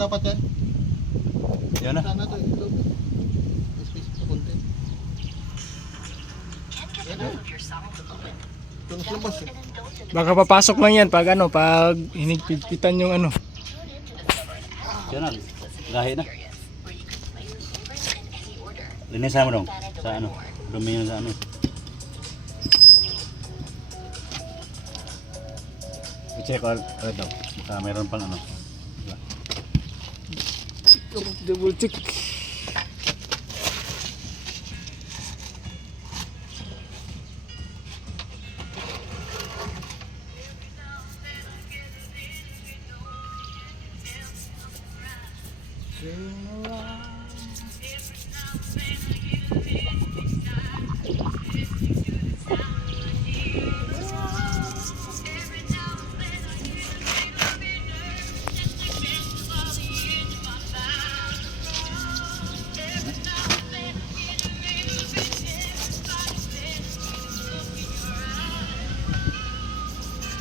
dapat yan. Yan na. Sana to ito. Space pa konti. Yan na. Ito na labas eh. Baka papasok lang yan pag ano, pag hinigpitan yung ano. Yan na. Gahi na. Linisan mo dong. Sa ano. Dumi yun sa ano. I-check all daw. Baka mayroon pang ano. Double check.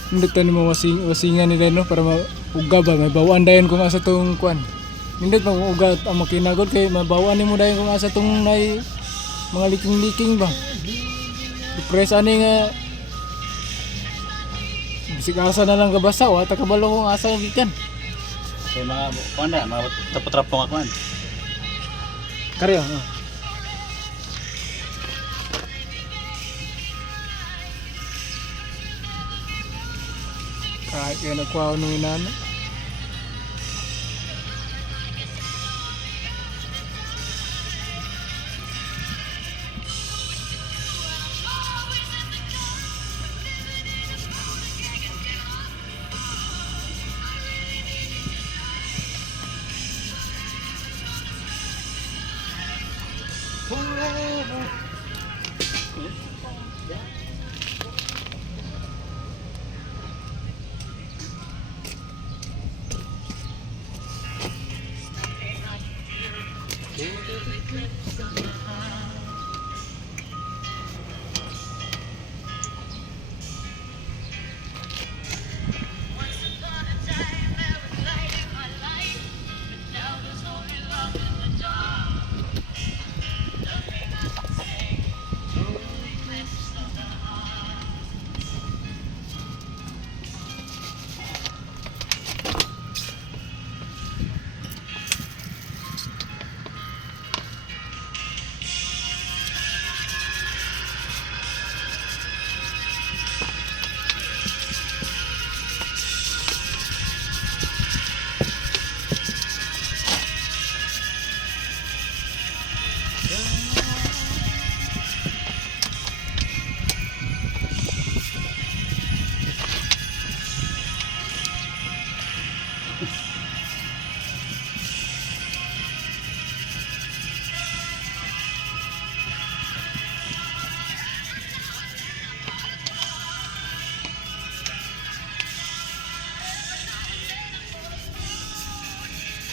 Hindi tayo mo wasingan nila no para mauga ba may bawaan dayon kung asa tong kuan. Hindi pa uga ang makinagod kay mabawaan nimo dayon kung asa tong nay mga liking-liking ba. Press ani nga bisig asa na lang gabasa o ata kabalo kung asa gikan. Kaya mga kuan na, mga tapo-trapo nga kuan. Karyo. Kahit kaya nagkuha nung inano.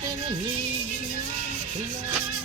Enemy.